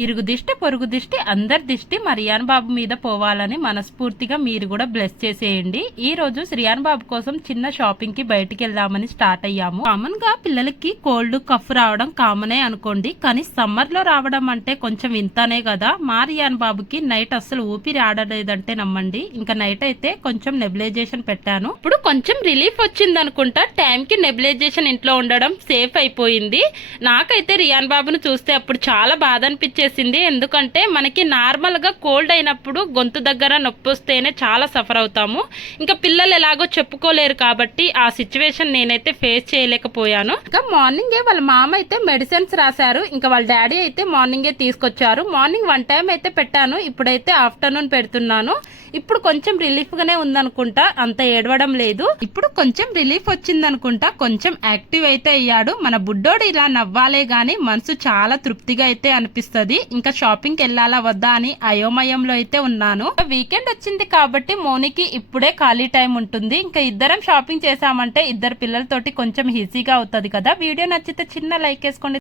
ఇరుగు దిష్టి పొరుగు దిష్టి అందరి దిష్టి మరియాన్ బాబు మీద పోవాలని మనస్ఫూర్తిగా మీరు కూడా బ్లెస్ చేసేయండి. ఈ రోజు శ్రియాన్ బాబు కోసం చిన్న షాపింగ్కి బయటికి వెళ్దామని స్టార్ట్ అయ్యాము. కామన్గా పిల్లలకి కోల్డ్ కఫ్ రావడం కామనే అనుకోండి కానీ సమ్మర్లో రావడం అంటే కొంచెం వింతానే కదా. మా రియాన్ బాబుకి నైట్ అస్సలు ఊపిరి ఆడలేదంటే నమ్మండి. ఇంకా నైట్ అయితే కొంచెం నెబిలైజేషన్ పెట్టాను. ఇప్పుడు కొంచెం రిలీఫ్ వచ్చింది అనుకుంటా టైం కి నెబిలైజేషన్ ఇంట్లో ఉండడం సేఫ్ అయిపోయింది. నాకైతే రియాన్ బాబును చూస్తే అప్పుడు చాలా బాధ అనిపించింది. చేసింది. ఎందుకంటే మనకి నార్మల్గా కోల్డ్ అయినప్పుడు గొంతు దగ్గర నొప్పి వస్తేనే చాలా సఫర్ అవుతాము. ఇంకా పిల్లలు ఎలాగో చెప్పుకోలేరు కాబట్టి ఆ సిచ్యువేషన్ నేనైతే ఫేస్ చేయలేకపోయాను. ఇంకా మార్నింగే వాళ్ళ మామ అయితే మెడిసిన్స్ రాశారు. ఇంకా వాళ్ళ డాడీ అయితే మార్నింగే తీసుకొచ్చారు. మార్నింగ్ వన్ టైం అయితే పెట్టాను. ఇప్పుడైతే ఆఫ్టర్నూన్ పెడుతున్నాను. ఇప్పుడు కొంచెం రిలీఫ్గానే ఉందనుకుంటా. అంత ఏడవడం లేదు. ఇప్పుడు కొంచెం రిలీఫ్ వచ్చిందనుకుంటా. కొంచెం యాక్టివ్ అయితే అయ్యాడు. మన బుడ్డోడు ఇలా నవ్వాలే గాని మనసు చాలా తృప్తిగా అయితే అనిపిస్తుంది. ఇంకా షాపింగ్కి వెళ్ళాలా వద్దా అని అయోమయంలో అయితే ఉన్నాను. వీకెండ్ వచ్చింది కాబట్టి మోనికి ఇప్పుడే ఖాళీ టైం ఉంటుంది. ఇంకా ఇద్దరం షాపింగ్ చేసామంటే ఇద్దరు పిల్లలతోటి కొంచెం ఈజీగా అవుతుంది కదా. వీడియో నచ్చితే చిన్న లైక్ వేసుకోండి.